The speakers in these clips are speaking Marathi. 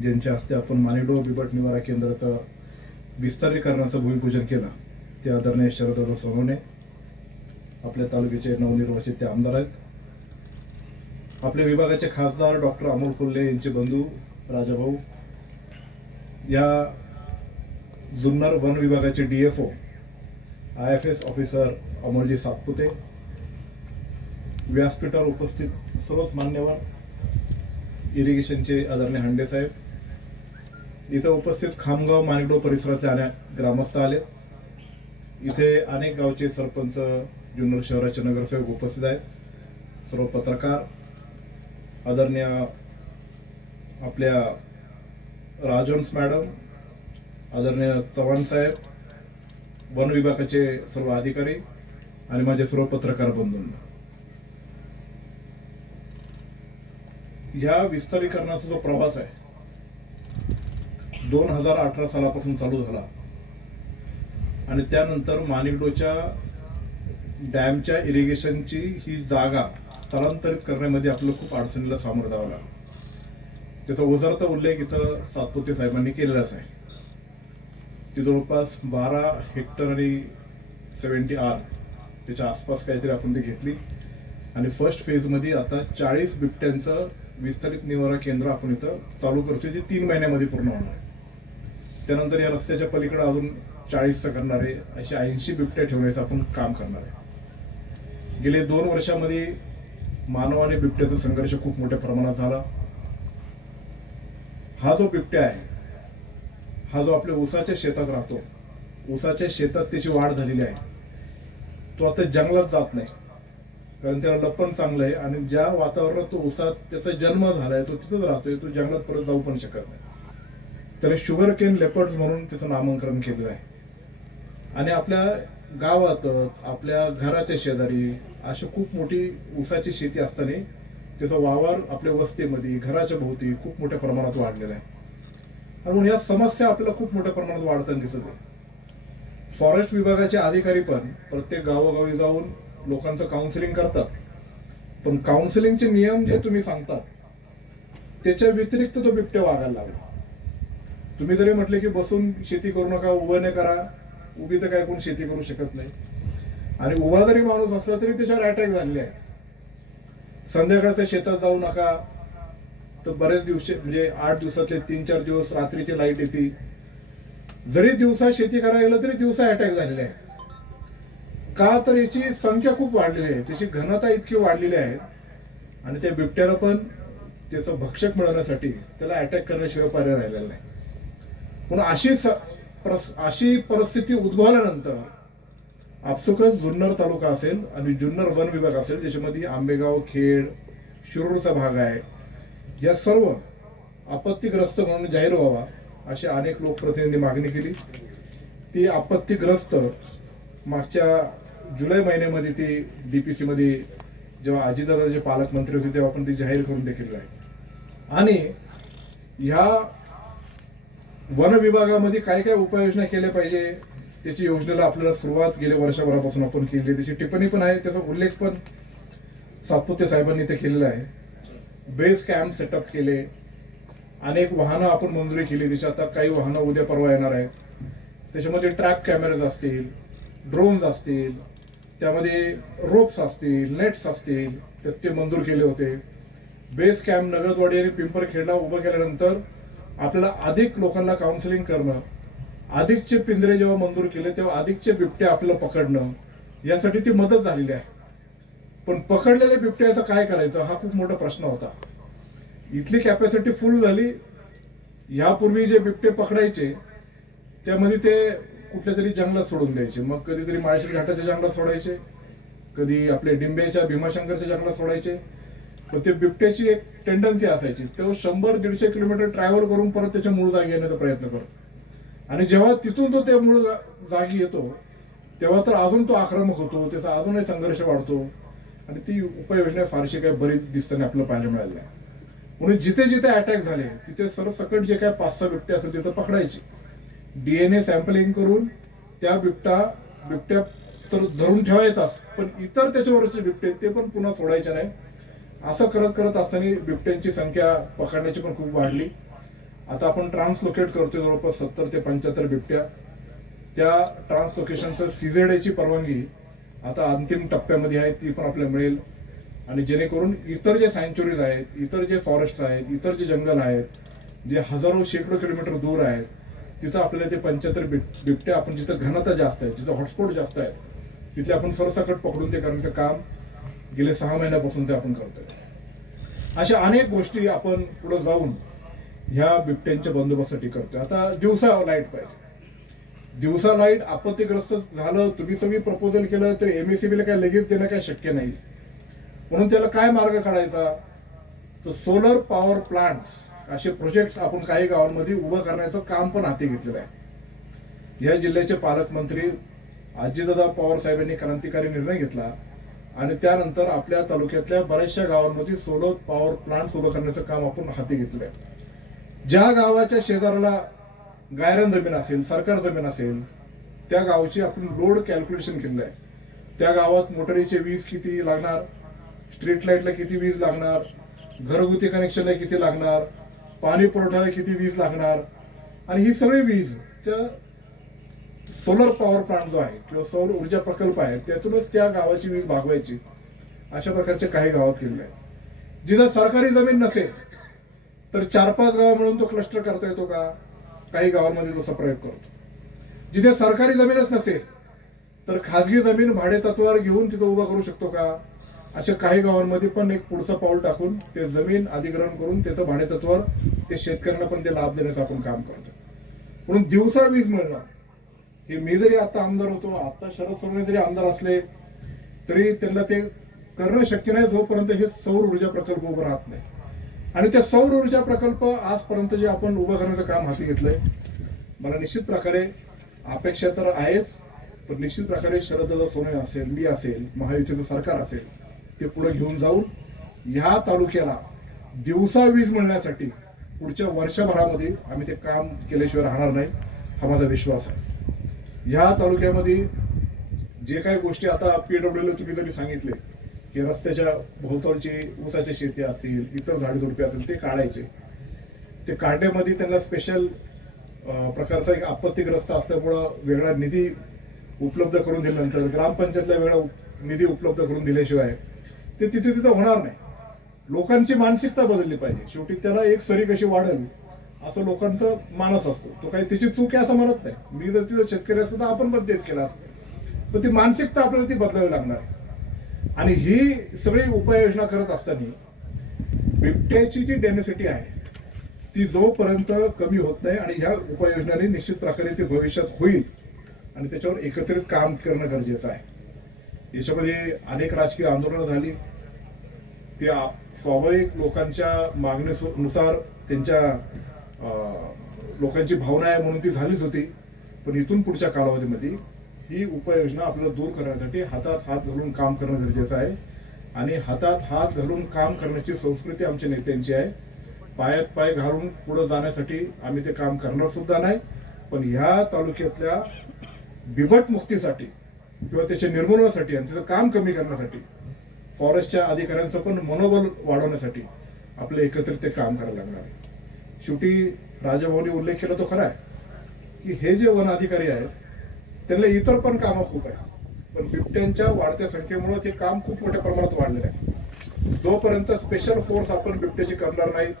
ज्यांच्या हस्ते आपण माणिकडो बिबट निवारा केंद्राचं विस्तारीकरणाचं भूमिपूजन केलं ते आदरणीय शरददादा सोनवणे, आपल्या तालुक्याचे नवनिर्वाचित ते आमदार आहेत, आपल्या विभागाचे खासदार डॉक्टर अमोल कोल्हे यांचे बंधू राजाभाऊ, या जुन्नर वन विभागाचे DFO IFS officer Amolji Satpute, व्यासपीठावर उपस्थित सर्वच मान्यवर, इरिगेशनचे आदरणीय हंडे साहेब, इथे उपस्थित खामगाव माणिकडो परिसरातले अनेक ग्रामस्थ आले, इथे अनेक गावचे सरपंच, जुन्नर शहराचे नगरसेवक उपस्थित आहेत, सर्व पत्रकार, आदरणीय आपल्या राजहंस मॅडम, आदरणीय चव्हाण साहेब, वन विभागाचे सर्व अधिकारी आणि माझे सर्व पत्रकार बंधूंना, या विस्तारीकरणाचा जो प्रवास आहे 2018 सालापासून चालू झाला आणि त्यानंतर माणिकडोच्या डॅमच्या इरिगेशनची ही जागा स्थलांतरित करण्यामध्ये आपल्याला खूप अडचणीला सामोरं जावं लागलं. त्याचा ओझरता उल्लेख इथं सातपुते साहेबांनी केलेलाच आहे. ती जवळपास 12 हेक्टर आणि 70 आर त्याच्या आसपास काहीतरी आपण ती घेतली आणि फर्स्ट फेज मध्ये आता 40 बिबट्यांचं विस्तारित निवारा केंद्र आपण इथं चालू करतोय, जे 3 महिन्यामध्ये पूर्ण होणार आहे. त्यानंतर या रस्त्याच्या पलीकडे अजून 40चं करणार आहे, असे 80 बिबट्या ठेवण्याचं आपण काम करणार आहे. गेले 2 वर्षामध्ये मानव आणि बिबट्याचा संघर्ष खूप मोठ्या प्रमाणात झाला. हा जो बिबट्या आहे, हा जो आपल्या ऊसाच्या शेतात राहतो, ऊसाच्या शेतात त्याची वाढ झालेली आहे, तो आता जंगलात जात नाही, कारण त्याला लपण चांगलं आहे आणि ज्या वातावरणात तो ऊसात त्याचा जन्म झालाय तो तिथंच राहतोय, तो जंगलात परत जाऊ पण शकत नाही. त्याला शुगर केन लेपर्ड्स म्हणून त्याचं नामकरण केलेलं आहे. आणि आपल्या गावातच आपल्या घराच्या शेजारी अशी खूप मोठी ऊसाची शेती असताना त्याचा वावर आपल्या वस्तीमध्ये घराच्या भोवती खूप मोठ्या प्रमाणात वाढलेला आहे. आणि म्हणून या समस्या आपल्याला खूप मोठ्या प्रमाणात वाढताना दिसत आहे. फॉरेस्ट विभागाचे अधिकारी पण प्रत्येक गावोगावी जाऊन लोकांचं काउन्सिलिंग करतात, पण काउन्सिलिंगचे नियम जे तुम्ही सांगतात त्याच्या व्यतिरिक्त तो बिबट्या वागायला लागला. तुम्ही जरी म्हटले की बसून शेती करू नका, उभं नाही करा, उभी तर काय कोण शेती करू शकत नाही, आणि उभा जरी माणूस असला तरी त्याच्यावर अटॅक झालेले आहेत. संध्याकाळच्या शेतात जाऊ नका, तर बरेच दिवस म्हणजे 8 दिवसातले 3-4 दिवस रात्रीची लाईट येते. जरी दिवसा शेती करायला गेलं तरी दिवसा अटॅक झालेले आहेत. का तर याची संख्या खूप वाढलेली आहे, त्याची घनता इतकी वाढलेली आहे आणि त्या बिबट्याला पण त्याचं भक्षक मिळवण्यासाठी त्याला अटॅक करण्याशिवाय पर्याय राहिलेला नाही. म्हणून अशी परिस्थिती उद्भवल्यानंतर आपसुकच जुन्नर तालुका असेल आणि जुन्नर वन विभाग असेल, ज्याच्यामध्ये आंबेगाव, खेड, शिरूरचा भाग आहे, या सर्व आपत्तीग्रस्त म्हणून जाहीर व्हावा अशी अनेक लोकप्रतिनिधी मागणी केली. ती आपत्तीग्रस्त मागच्या जुलै महिन्यामध्ये ती DPC मध्ये जेव्हा अजितदादाचे पालकमंत्री होते तेव्हा आपण ती जाहीर करून देखील आहे. आणि ह्या वन विभागामध्ये काय काय उपाययोजना केल्या पाहिजे त्याची योजनेला आपल्याला सुरुवात गेल्या वर्षभरापासून आपण केली. त्याची टिप्पणी पण आहे, त्याचा उल्लेख पण सातपुते साहेबांनी ते केलेला आहे. बेस कॅम्प सेटअप केले, अनेक वाहनं आपण मंजुरी केली, त्याच्यात आता काही वाहनं उद्या परवा येणार आहेत. त्याच्यामध्ये ट्रॅप कॅमेराज असतील, ड्रोन्स असतील, त्यामध्ये रोप्स असतील, नेट्स असतील, ते मंजूर केले होते. बेस कॅम्प नगदवाडी आणि पिंपरखेडला उभं केल्यानंतर आपल्याला अधिक लोकांना काउन्सिलिंग करणं, अधिकचे पिंजरे जेव्हा मंजूर केले तेव्हा अधिकचे बिबटे आपल्याला पकडणं, यासाठी ती मदत झालेली आहे. पण पकडलेल्या बिबट्याचं काय करायचं हा खूप मोठा प्रश्न होता. इथली कॅपॅसिटी फुल झाली. यापूर्वी जे बिबटे पकडायचे त्यामध्ये ते कुठल्या तरी जंगलात सोडून द्यायचे, मग कधीतरी माळशेर घाटाच्या जंगलात सोडायचे, कधी आपले डिंबेच्या भीमाशंकरच्या जंगलात सोडायचे. पण ते बिबट्याची एक टेंडन्सी असायची, तो 100-150 किलोमीटर ट्रॅव्हल करून परत त्याच्या मूळ जागी येण्याचा प्रयत्न करतो. आणि जेव्हा तिथून तो त्या मूळ जागी येतो तेव्हा तर अजून तो आक्रमक होतो, त्याचा अजूनही संघर्ष वाढतो आणि ती उपाययोजना फारशी काही बरीच दिसताना आपल्याला पाहायला मिळाली नाही. म्हणून जिथे जिथे अटॅक झाले तिथे सरसकट जे काय 5-6 बिबटे असेल तिथं पकडायचे, DNA सॅम्पलिंग करून त्या बिबट्या तर धरून ठेवायचाच, पण इतर त्याच्यावरचे बिबटे ते पण पुन्हा सोडायचे नाही. असं करत करत असताना बिबट्यांची संख्या पकडण्याची पण खूप वाढली. आता आपण ट्रान्सलोकेट करतोय जवळपास 70 ते 75 बिबट्या. त्या ट्रान्सलोकेशनचं सीझेडची परवानगी आता अंतिम टप्प्यामध्ये आहे, ती पण आपल्याला मिळेल. आणि जेणेकरून इतर जे सँच्युरीज आहेत, इतर जे फॉरेस्ट आहेत, इतर जे जंगल आहेत, जे हजारो शेकडो किलोमीटर दूर आहेत, तिथं आपल्याला ते 75 बिबट्या आपण जिथं घनता जास्त आहे, जिथं हॉटस्पॉट जास्त आहे, तिथे आपण सरसकट पकडून ते करण्याचं काम गेले 6 महिन्यापासून ते आपण करतोय. अशा अनेक गोष्टी आपण पुढे जाऊन ह्या बिबट्यांच्या बंदोबस्तासाठी करतोय. आता दिवसा लाईट पाहिजे. दिवसा लाईट आपत्तीग्रस्त झालं, तुम्ही सगळी प्रपोजल केलं तर एमएससीबीला काय लगेच देणं काय शक्य नाही. म्हणून त्याला काय मार्ग काढायचा, तर सोलर पॉवर प्लांट्स असे प्रोजेक्ट आपण काही गावांमध्ये उभं करण्याचं काम पण हाती घेतलेलं आहे. या जिल्ह्याचे पालकमंत्री अजितदादा पवार साहेबांनी क्रांतिकारी निर्णय घेतला आणि त्यानंतर आपल्या तालुक्यातल्या बऱ्याचशा गावांमध्ये सोलर पॉवर प्लांट उभं करण्याचं काम आपण हाती घेतलंय. ज्या गावाच्या शेजाराला गायरान जमीन असेल, सरकार जमीन असेल, त्या गावची आपण लोड कॅल्क्युलेशन केलेलं आहे. त्या गावात मोटरीचे वीज किती लागणार, स्ट्रीट लाईटला किती वीज लागणार, घरगुती कनेक्शनला किती लागणार, पाणी पुरवठ्याला किती वीज लागणार, आणि ही सगळी वीज त्या सोलर पॉवर प्लांट जो आहे किंवा सौर ऊर्जा प्रकल्प आहे त्यातूनच त्या गावाची वीज भागवायची. अशा प्रकारचे काही गावात केलेले आहे. जिथं सरकारी जमीन नसेल तर 4-5 गाव मिळून तो क्लस्टर करता येतो का? काही गावांमध्ये तो प्रयोग करतो. जिथे सरकारी जमीनच नसेल तर खासगी जमीन भाडे तत्वावर घेऊन तिथं उभा करू शकतो का? अशा काही गावांमध्ये पण एक पुढचं पाऊल टाकून ते जमीन अधिग्रहण करून त्याचं भाडे तत्वावर ते शेतकऱ्यांना पण ते लाभ देण्याचं आपण काम करतो. म्हणून दिवसा वीज मिळणं हे, मी जरी आता आमदार होतो, आता शरद सोनवणे जरी आमदार असले तरी त्यांना ते करणं शक्य नाही जोपर्यंत हे सौर ऊर्जा प्रकल्प उभं राहत नाही. आणि त्या सौर ऊर्जा प्रकल्प आजपर्यंत जे आपण उभं करण्याचं काम हाती घेतलंय, मला निश्चित प्रकारे अपेक्षा तर आहेच, पण निश्चित प्रकारे शरददादा सोनवणे असेल, मी असेल, महायुतीचं सरकार असेल, ते पुढे घेऊन जाऊन ह्या तालुक्याला दिवसा वीज मिळण्यासाठी पुढच्या वर्षभरामध्ये आम्ही ते काम केल्याशिवाय राहणार नाही, हा माझा विश्वास आहे. ह्या तालुक्यामध्ये जे काही गोष्टी आता पीडब्ल्यूला तुम्ही जरी सांगितले की रस्त्याच्या भोवतालची ऊसाची शेती असतील, इतर झाडझुडपे असतील, ते काढायचे. ते काढण्यामध्ये त्यांना स्पेशल प्रकारचा एक आपत्तीग्रस्त असल्यामुळं वेगळा निधी उपलब्ध करून दिल्यानंतर, ग्रामपंचायतला वेगळा निधी उपलब्ध करून दिल्याशिवाय ते तिथे होणार नाही. लोकांची मानसिकता बदलली पाहिजे. शेवटी त्याला एक सरी कशी वाढेल असं लोकांचा मानस असतो. तो काही त्याची चूक आहे असं म्हणत नाही. मी जर तिथं शेतकरी असतो तर आपण पण तेच केलं असतं, पण ती मानसिकता आपल्याला ती बदलावी लागणार. आणि ही सगळी उपाययोजना करत असताना बिबट्याची जी डेन्सिटी आहे ती जोपर्यंत कमी होत नाही, आणि ह्या उपाययोजनांनी निश्चित प्रकारे ते भविष्यात होईल आणि त्याच्यावर एकत्रित काम करणं गरजेचं आहे. याच्यामध्ये अनेक राजकीय आंदोलनं झाली, ते स्वाभाविक लोकांच्या मागणीनुसार त्यांच्या लोकांची भावना आहे म्हणून ती झालीच होती. पण इथून पुढच्या कालावधीमध्ये ही उपाययोजना आपल्याला दूर करण्यासाठी हातात हात घालून काम करणं गरजेचं आहे. आणि हातात हात घालून काम करण्याची संस्कृती आमच्या नेत्यांची आहे. पायात पाय घालून पुढे जाण्यासाठी आम्ही ते काम करणार सुद्धा नाही, पण ह्या तालुक्यातल्या बिबट मुक्तीसाठी किंवा त्याच्या निर्मूलनासाठी आणि त्याचं काम कमी करण्यासाठी, फॉरेस्टच्या अधिकाऱ्यांचं पण मनोबल वाढवण्यासाठी आपलं एकत्रित ते काम करायला लागणार आहे. शेवटी राजाभाऊनी उल्लेख केला तो खरा आहे की हे जे वन अधिकारी आहेत त्यांना इतर पण कामं खूप आहेत, पण बिबट्यांच्या वाढत्या संख्येमुळे ते काम खूप मोठ्या प्रमाणात वाढलेलं आहे. जोपर्यंत स्पेशल फोर्स आपण बिबट्याची करणार नाही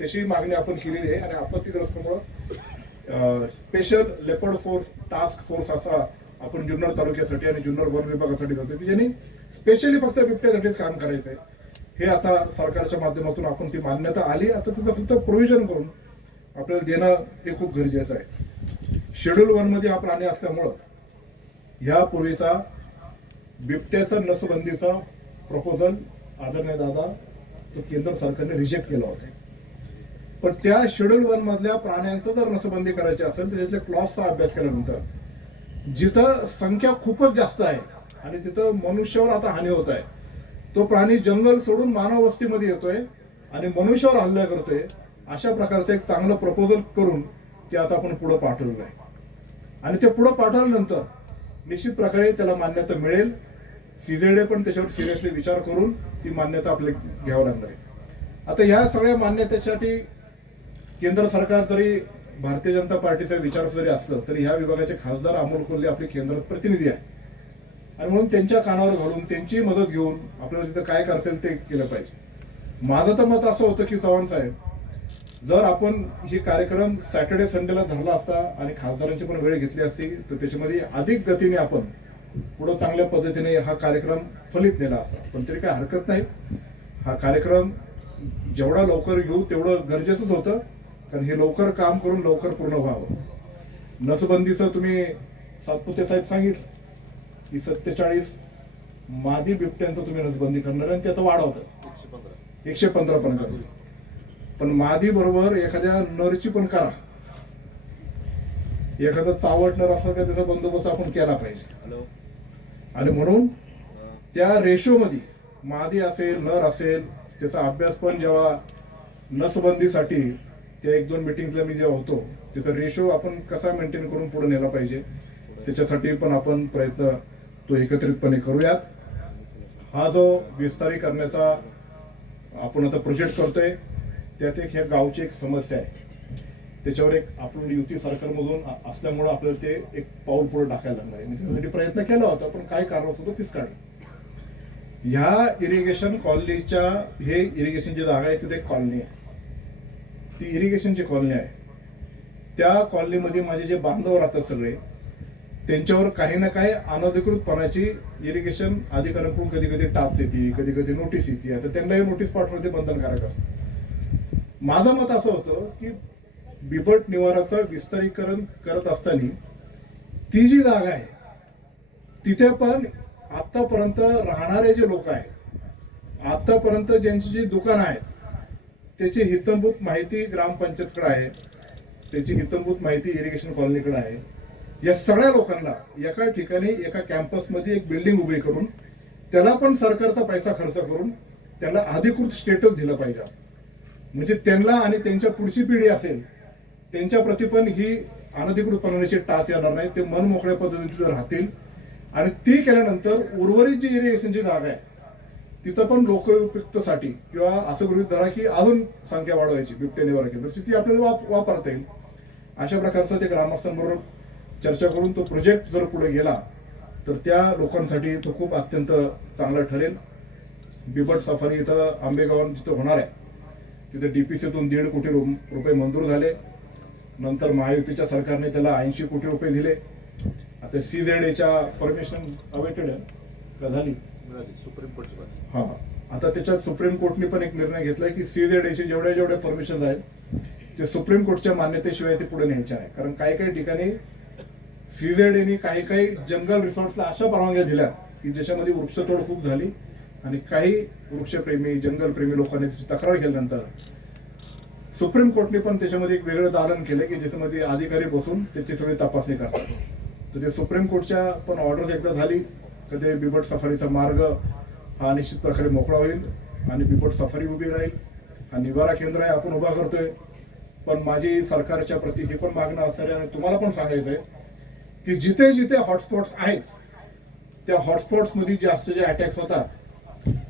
तशी मागणी आपण केलेली आहे. आणि आपत्तीग्रस्तमुळे special leopard force task force असा आपण जुन्नर तालुक्यासाठी आणि जुन्नर वन विभागासाठी करतो की ज्यांनी स्पेशली फक्त बिबट्यासाठीच काम करायचं आहे. हे आता सरकारच्या माध्यमातून आपण ती मान्यता आली, आता तिथं फक्त प्रोव्हिजन करून आपल्याला देणं हे खूप गरजेचं आहे. शेड्यूल 1 मध्ये हा प्राणी असल्यामुळं यापूर्वीचा बिबट्याचा नसबंदीचा प्रपोजल आदरणीय दादा तो केंद्र सरकारने रिजेक्ट केला होता. पण त्या शेड्यूल 1 मधल्या प्राण्यांचं जर नसबंदी करायची असेल तर त्यातल्या क्लॉजचा अभ्यास केल्यानंतर जिथं संख्या खूपच जास्त आहे आणि तिथं मनुष्यावर आता हानी होत आहे, तो प्राणी जंगल सोडून मानव वस्तीमध्ये येतोय आणि मनुष्यावर हल्ला करतोय, अशा प्रकारचं एक चांगलं प्रपोजल करून ते आता आपण पुढे पाठवलं आहे. आणि ते पुढे पाठवल्यानंतर निश्चित प्रकारे त्याला मान्यता मिळेल. सीजेडे पण त्याच्यावर सिरियसली विचार करून ती मान्यता आपल्याला घ्यावं लागणार आहे. आता या सगळ्या मान्यतेसाठी केंद्र सरकार जरी भारतीय जनता पार्टीचा विचार जरी असलं तरी ह्या विभागाचे खासदार अमोल कोल्हे आपले केंद्रात प्रतिनिधी आहे आणि म्हणून त्यांच्या कानावर घालून त्यांची मदत घेऊन आपल्याला तिथं काय करता येईल ते केलं पाहिजे। माझं तर मत असं होतं की चव्हाण साहेब, जर आपण ही कार्यक्रम सॅटर्डे संडेला धरला असता आणि खासदारांची पण वेळ घेतली असती तर त्याच्यामध्ये अधिक गतीने आपण पुढे चांगल्या पद्धतीने हा कार्यक्रम फलित नेला असता। पण तरी काय हरकत नाही, हा कार्यक्रम जेवढा लवकर घेऊ तेवढं गरजेचंच होतं, कारण हे लवकर काम करून लवकर पूर्ण व्हावं। नसबंदीचं तुम्ही सातपुते साहेब सांगितलं की 47 मादी बिबट्यांचं तुम्ही नसबंदी करणार आणि ते आता वाढवतात 115 पर्यंत, पण मादी बरोबर एखाद्या नरची पण करा, एखादा चावट नर असला का त्याचा बंदोबस्त आपण केला पाहिजे। आणि म्हणून त्या रेशो मध्ये मादी असेल नर असेल त्याचा अभ्यास पण जेव्हा नसबंदीसाठी त्या 1-2 मीटिंगला मी जेव्हा होतो त्याचा रेशो आपण कसा मेंटेन करून पुढे नेला पाहिजे त्याच्यासाठी पण आपण प्रयत्न तो एकत्रितपणे करूयात। हा जो विस्तारी करण्याचा आपण आता प्रोजेक्ट करतोय त्यात एक ह्या गावची एक समस्या आहे, त्याच्यावर एक आपण युती सरकारमधून असल्यामुळे आपल्याला ते एक पाऊल पुढे टाकायला लागणार आहे। त्यासाठी प्रयत्न केला होता पण काय कारण असतो तीच काढलं। ह्या इरिगेशन कॉलनीच्या हे इरिगेशनची जागा आहे तिथे एक कॉलनी आहे, ती इरिगेशनची कॉलनी आहे। त्या कॉलनीमध्ये माझे जे बांधव राहतात सगळे त्यांच्यावर काही ना काही अनधिकृतपणाची इरिगेशन अधिकाऱ्यांकडून कधी कधी टाच येते, कधी कधी नोटीस येते। आता त्यांना हे नोटीस पाठवणे बंधनकारक असतं। माझं मत असं होतं की बिबट निवाराचं विस्तारीकरण करत असताना ती जी जागा आहे तिथे पण आतापर्यंत राहणारे जे लोक आहेत, आतापर्यंत ज्यांची जी दुकानं आहेत त्याची हितंभूत माहिती ग्रामपंचायतकडे आहे, त्याची हितंभूत माहिती इरिगेशन कॉलनीकडे आहे। या सगळ्या लोकांना एका ठिकाणी एका कॅम्पसमध्ये एक बिल्डिंग उभी करून त्याला पण सरकारचा पैसा खर्च करून त्याला अधिकृत स्टेटस दिलं पाहिजे, म्हणजे त्यांना आणि त्यांच्या पुढची पिढी असेल त्यांच्या प्रति पण ही अनधिकृतपणाची टाच येणार नाही, ते मन मोकळ्या पद्धतीने राहतील। आणि ती केल्यानंतर उर्वरित जी इरिगेशनची जागा आहे तिथं पण लोकयुक्तसाठी किंवा असं गृहीत धरा की अजून संख्या वाढवायची बिबट्या निवारा केंद्राची, ती आपल्याला वापरता येईल। अशा प्रकारचं ते ग्रामस्थांबरोबर चर्चा करून तो प्रोजेक्ट जर पुढे गेला तर त्या लोकांसाठी तो खूप अत्यंत चांगला ठरेल। बिबट सफारी इथं आंबेगाव जिथं होणार आहे तिथे डीपीसीतून 1.5 कोटी रुपये मंजूर झाले, नंतर महायुतीच्या सरकारने त्याला 80 कोटी रुपये दिले। आता CZAच्या परमिशन अवेटेड का झाली सुप्रीम कोर्टची बात। हा, आता त्याच्यात सुप्रीम कोर्टने पण एक निर्णय घेतलाय की CZAचे जेवढे परमिशन आहेत ते सुप्रीम कोर्टच्या मान्यतेशिवाय ते पुढे न्यायचे आहे। कारण काही ठिकाणी CZAने काही जंगल रिसॉर्ट्सला अशा परवानग्या दिल्या की ज्याच्यामध्ये वृक्षतोड खूप झाली आणि काही वृक्षप्रेमी जंगलप्रेमी लोकांनी त्याची तक्रार केल्यानंतर सुप्रीम कोर्टने पण त्याच्यामध्ये एक वेगळं दालन केलं की ज्याच्यामध्ये अधिकारी बसून त्याची सगळी तपासणी करतात। तर ते सुप्रीम कोर्टच्या पण ऑर्डर एकदा झाली तर ते बिबट सफारीचा मार्ग हा निश्चित प्रकारे मोकळा होईल आणि बिबट सफारी उभी राहील। हा निवारा केंद्र आहे आपण उभा करतोय, पण माझी सरकारच्या प्रति ही पण मागणं असणार आहे आणि तुम्हाला पण सांगायचं आहे की जिथे जिथे हॉटस्पॉट्स आहेत त्या हॉटस्पॉट्स मध्ये जास्त जे अटॅक्स होतात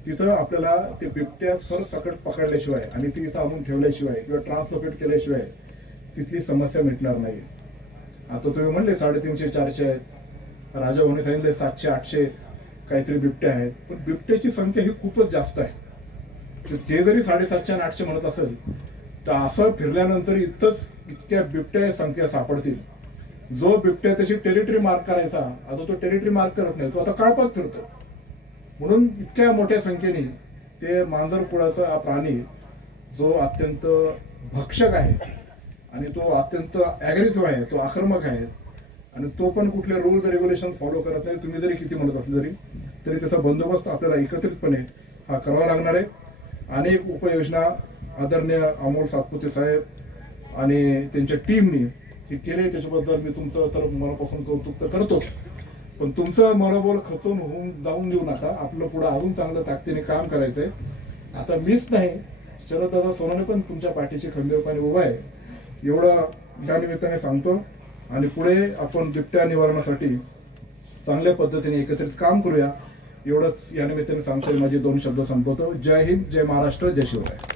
तिथं आपल्याला ते बिबट्या सरसकट पकडल्याशिवाय आणि ती इथं आणून ठेवल्याशिवाय किंवा ट्रान्सलोकेट केल्याशिवाय तिथली समस्या मिटणार नाही। आता तुम्ही म्हणले 350-400 आहेत, राजा भाऊने सांगितले 700-800 काहीतरी बिबट्या आहेत, पण बिबट्याची संख्या ही खूपच जास्त आहे। ते जरी 750 आणि 800 म्हणत असेल तर असं फिरल्यानंतर इतक्या बिबट्या संख्या सापडतील। जो बिबट्या त्याची टेरिटरी मार्क करायचा आता तो टेरिटरी मार्क करत नाही, तो आता कळपात फिरतो। म्हणून इतक्या मोठ्या संख्येने ते मांजरपुळाचा हा प्राणी जो अत्यंत भक्षक आहे आणि तो अत्यंत ऍग्रेसिव्ह आहे, तो आक्रमक आहे आणि तो पण कुठले रूल्स रेग्युलेशन फॉलो करत नाही। तुम्ही जरी किती म्हणत असले तरी त्याचा बंदोबस्त आपल्याला एकत्रितपणे हा करावा लागणार आहे। अनेक उपाययोजना आदरणीय अमोल सातपुते साहेब आणि त्यांच्या टीमने हे केले, त्याच्याबद्दल मी तुमचं तर मनापासून कौतुक तर करतोच, पण तुमचं मनोबल खचून होऊन जाऊन देऊ नका। आपलं पुढे अजून चांगलं ताकदीने काम करायचंय। आता मीच नाही, शरददादा सोनवणे पण तुमच्या पाठीशी खंबीरपणे उभा आहे एवढं त्या निमित्ताने सांगतो। आणि पुढे आपण बिबट्या निवारणासाठी चांगल्या पद्धतीने एकत्रित काम करूया एवढंच या निमित्ताने सांगतो। माझे 2 शब्द संपवतो। जय हिंद, जय महाराष्ट्र, जय शिवराय।